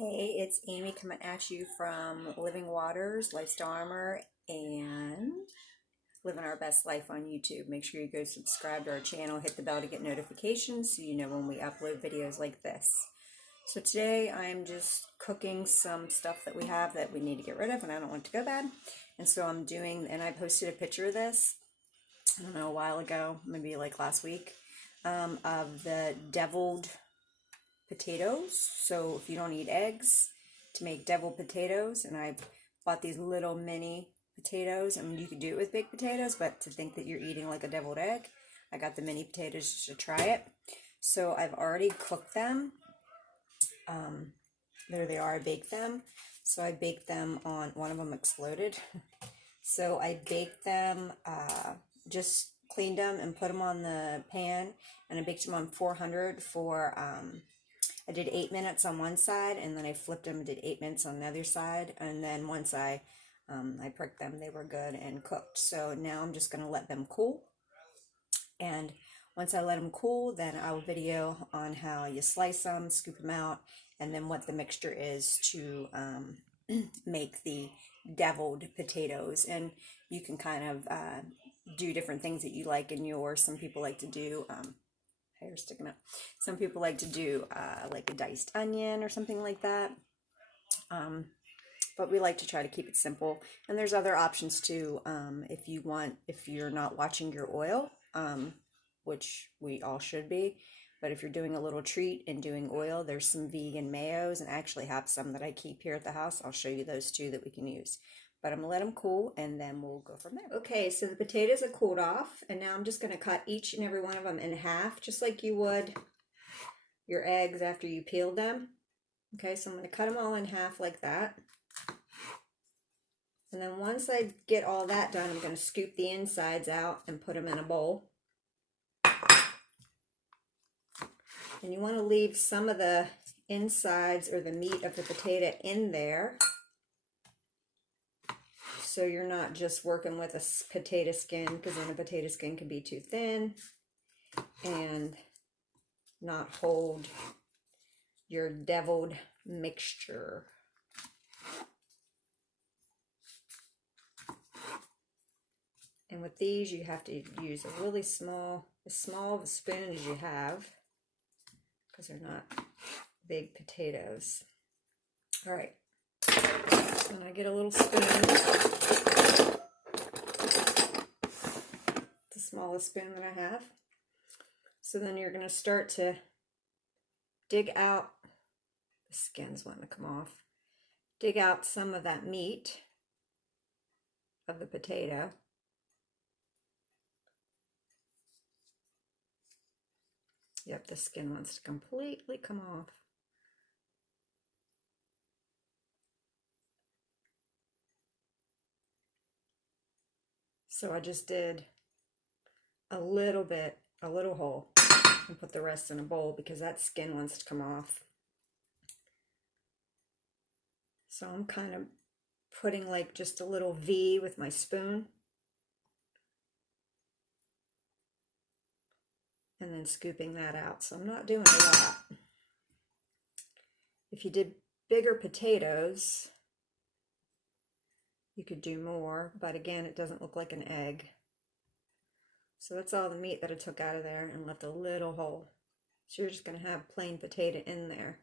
Hey, it's Amy coming at you from Living Waters, Lifestyle Armor, and Living Our Best Life on YouTube. Make sure you go subscribe to our channel, hit the bell to get notifications so you know when we upload videos like this. So today I'm just cooking some stuff that we have that we need to get rid of and I don't want it to go bad. And so I'm doing, and I posted a picture of this, I don't know, a while ago, maybe like last week, of the deviled potatoes. So if you don't eat eggs, to make deviled potatoes, and I bought these little mini potatoes. I mean, you could do it with baked potatoes, but to think that you're eating like a deviled egg, I got the mini potatoes just to try it. So I've already cooked them. There they are, I baked them. So I baked them on, one of them exploded. So I baked them, just cleaned them and put them on the pan, and I baked them on 400 for, I did 8 minutes on one side, and then I flipped them and did 8 minutes on the other side. And then once I pricked them, they were good and cooked. So now I'm just going to let them cool. And once I let them cool, then I'll video on how you slice them, scoop them out, and then what the mixture is to make the deviled potatoes. And you can kind of do different things that you like in yours. Some people like to do hair sticking up. Some people like to do like a diced onion or something like that. But we like to try to keep it simple. And there's other options too. If you want, if you're not watching your oil, which we all should be, but if you're doing a little treat and doing oil, there's some vegan mayos, and I actually have some that I keep here at the house. I'll show you those too that we can use. But I'm going to let them cool, and then we'll go from there. Okay, so the potatoes are cooled off, and now I'm just going to cut each and every one of them in half, just like you would your eggs after you peeled them. Okay, so I'm going to cut them all in half like that. And then once I get all that done, I'm going to scoop the insides out and put them in a bowl. And you want to leave some of the insides or the meat of the potato in there, so you're not just working with a potato skin, because then a potato skin can be too thin and not hold your deviled mixture. And with these, you have to use a really small, as small of a spoon as you have, because they're not big potatoes. All right. So then I get a little spoon, the smallest spoon that I have. So then you're going to start to dig out, the skin's wanting to come off, dig out some of that meat of the potato. Yep, the skin wants to completely come off. So I just did a little bit, a little hole, and put the rest in a bowl because that skin wants to come off. So I'm kind of putting like just a little V with my spoon. And then scooping that out. So I'm not doing a lot. If you did bigger potatoes, you could do more, but again, it doesn't look like an egg. So that's all the meat that I took out of there and left a little hole. So you're just going to have plain potato in there.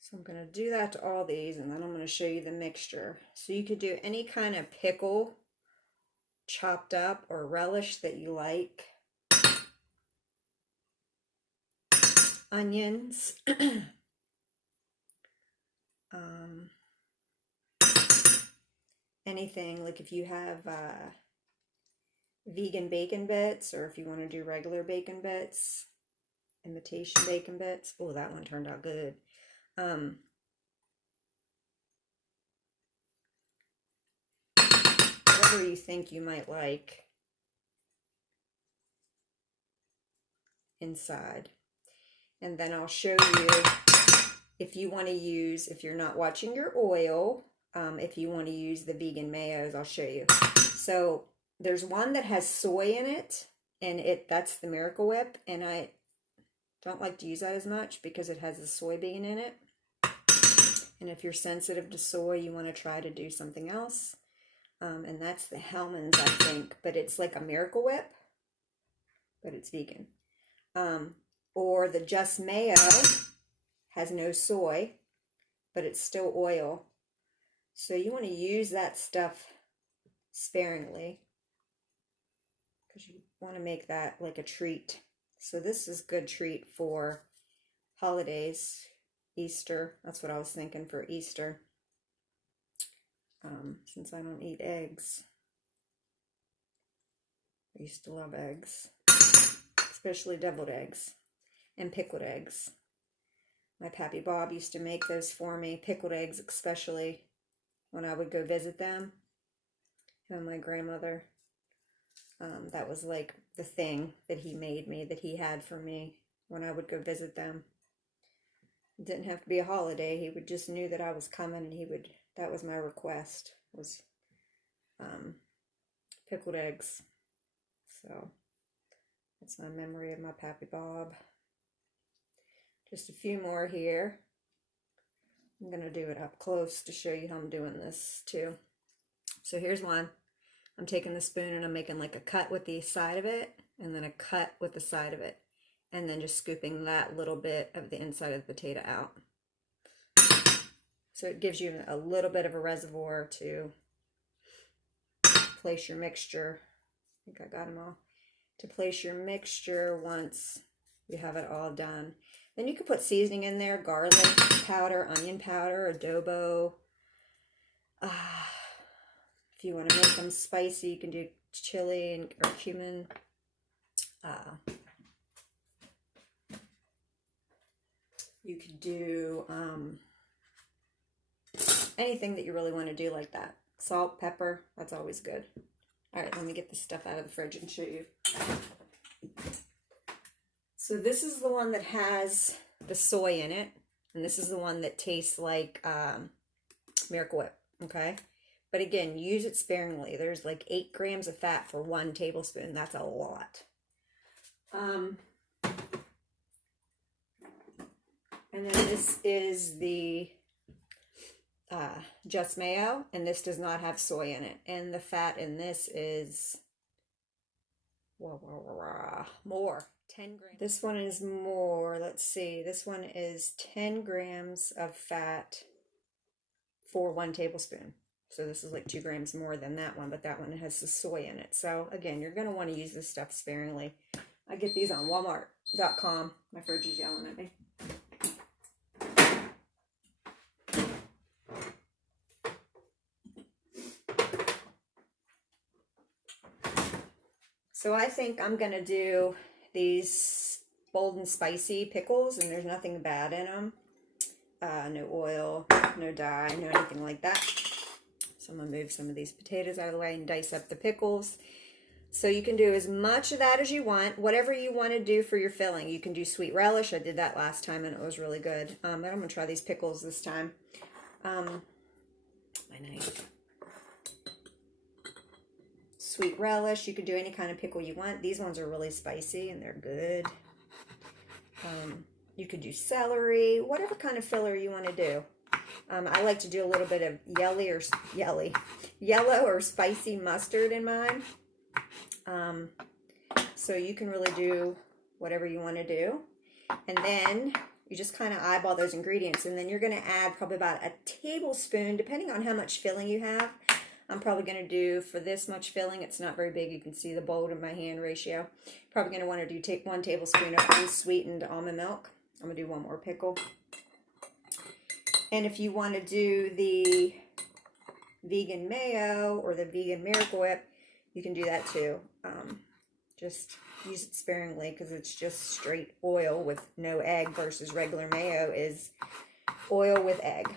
So I'm going to do that to all these, and then I'm going to show you the mixture. So you could do any kind of pickle, chopped up, or relish that you like. Onions. Anything, like if you have vegan bacon bits, or if you want to do regular bacon bits, imitation bacon bits. Oh, that one turned out good. Whatever you think you might like inside. And then I'll show you if you want to use, if you're not watching your oil, if you want to use the vegan mayos, I'll show you. So there's one that has soy in it, and that's the Miracle Whip, and I don't like to use that as much because it has the soybean in it. And if you're sensitive to soy, you want to try to do something else. And that's the Hellmann's, I think, but it's like a Miracle Whip, but it's vegan. Or the Just Mayo has no soy, but it's still oil. So you want to use that stuff sparingly because you want to make that like a treat. So this is a good treat for holidays, Easter. That's what I was thinking for Easter. Since I don't eat eggs. I used to love eggs, especially deviled eggs and pickled eggs. My Pappy Bob used to make those for me, pickled eggs especially when I would go visit them. And my grandmother, that was like the thing that he made me, that he had for me when I would go visit them. It didn't have to be a holiday. He would just knew that I was coming, and that was my request, was pickled eggs. So that's my memory of my Pappy Bob. Just a few more here. I'm going to do it up close to show you how I'm doing this too. So here's one. I'm taking the spoon and I'm making like a cut with the side of it, and then a cut with the side of it, and then just scooping that little bit of the inside of the potato out. So it gives you a little bit of a reservoir to place your mixture. I think I got them all. To place your mixture once you have it all done. Then you can put seasoning in there, garlic powder, onion powder, adobo. If you want to make them spicy, you can do chili or cumin. You could do anything that you really want to do like that. Salt, pepper, that's always good. All right, let me get this stuff out of the fridge and show you. So this is the one that has the soy in it, and this is the one that tastes like Miracle Whip, okay? But again, use it sparingly. There's like 8 grams of fat for 1 tablespoon. That's a lot. And then this is the Just Mayo, and this does not have soy in it. And the fat in this is more. 10 grams. This one is more. Let's see. This one is 10 grams of fat for 1 tablespoon. So this is like 2 grams more than that one, but that one has the soy in it. So again, you're going to want to use this stuff sparingly. I get these on Walmart.com. My fridge is yelling at me. So I think I'm going to do these bold and spicy pickles, and there's nothing bad in them. No oil, no dye, no anything like that. So I'm going to move some of these potatoes out of the way and dice up the pickles. So you can do as much of that as you want, whatever you want to do for your filling. You can do sweet relish. I did that last time and it was really good. But I'm going to try these pickles this time. My knife. Sweet relish. You can do any kind of pickle you want. These ones are really spicy and they're good. You could do celery, whatever kind of filler you want to do. I like to do a little bit of yellow or spicy mustard in mine. So you can really do whatever you want to do. And then you just kind of eyeball those ingredients. And then you're going to add probably about a tablespoon, depending on how much filling you have. I'm probably going to do, for this much filling, it's not very big. You can see the bowl in my hand ratio. Probably going to want to take 1 tablespoon of unsweetened almond milk. I'm going to do 1 more pickle. And if you want to do the vegan mayo or the vegan Miracle Whip, you can do that too. Just use it sparingly because it's just straight oil with no egg versus regular mayo is oil with egg.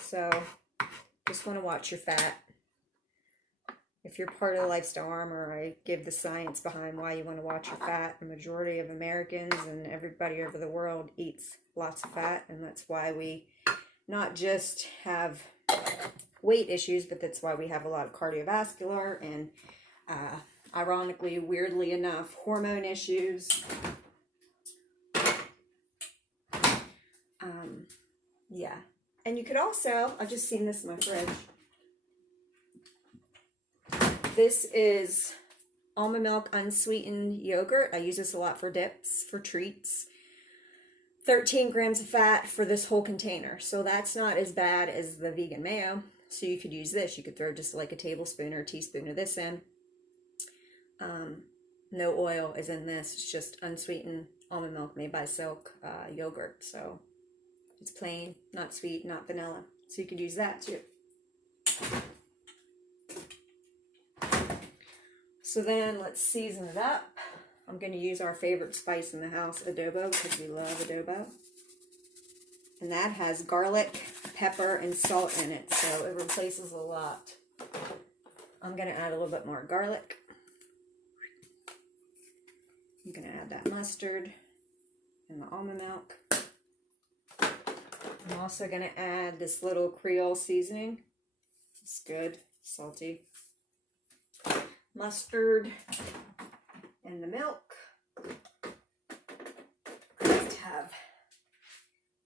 So just want to watch your fat. If you're part of the Lifestyle Armor, I give the science behind why you want to watch your fat. The majority of Americans and everybody over the world eats lots of fat, and that's why we not just have weight issues, but that's why we have a lot of cardiovascular and ironically, weirdly enough, hormone issues. Yeah. And you could also, I've just seen this in my fridge. This is almond milk unsweetened yogurt. I use this a lot for dips, for treats. 13 grams of fat for this whole container. So that's not as bad as the vegan mayo. So you could use this. You could throw just like a tablespoon or a teaspoon of this in. No oil is in this. It's just unsweetened almond milk made by Silk yogurt. So it's plain, not sweet, not vanilla. So you could use that too. So then let's season it up. I'm going to use our favorite spice in the house, adobo, because we love adobo. And that has garlic, pepper, and salt in it, so it replaces a lot. I'm going to add a little bit more garlic. I'm going to add that mustard and the almond milk. I'm also going to add this little Creole seasoning. It's good, salty. Mustard and the milk. I like to have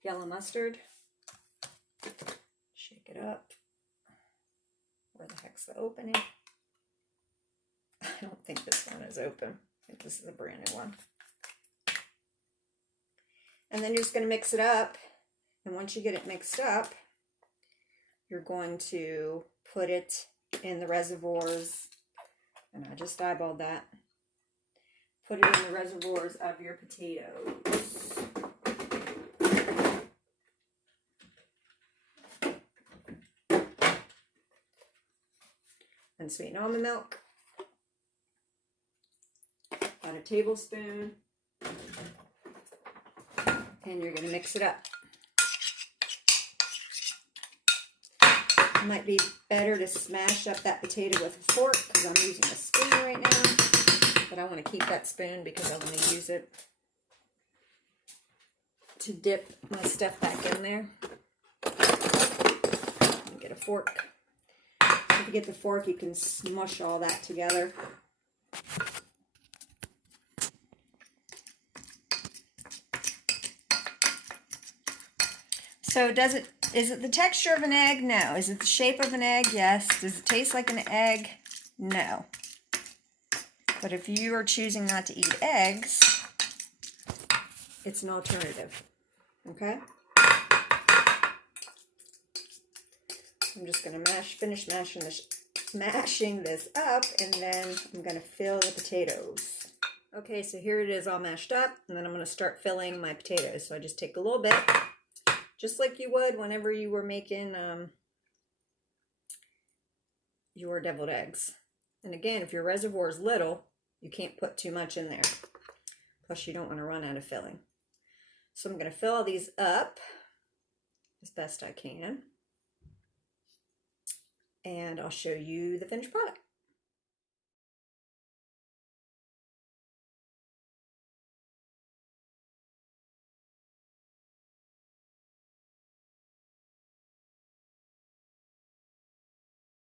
yellow mustard. Shake it up. Where the heck's the opening? I don't think this one is open. I think this is a brand new one. And then you're just going to mix it up. And once you get it mixed up, you're going to put it in the reservoirs. And I just eyeballed that. Put it in the reservoirs of your potatoes. Unsweetened almond milk. About a tablespoon. And you're going to mix it up. It might be better to smash up that potato with a fork because I'm using a spoon right now. But I want to keep that spoon because I want to use it to dip my stuff back in there. Get a fork. If you get the fork, you can smush all that together. So is it the texture of an egg? No. Is it the shape of an egg? Yes. Does it taste like an egg? No. But if you are choosing not to eat eggs, it's an alternative. Okay? I'm just going to finish mashing this up, and then I'm going to fill the potatoes. Okay, so here it is all mashed up, and then I'm going to start filling my potatoes. So I just take a little bit, just like you would whenever you were making your deviled eggs. And again, if your reservoir is little, you can't put too much in there. Plus, you don't want to run out of filling. So I'm going to fill these up as best I can. And I'll show you the finished product.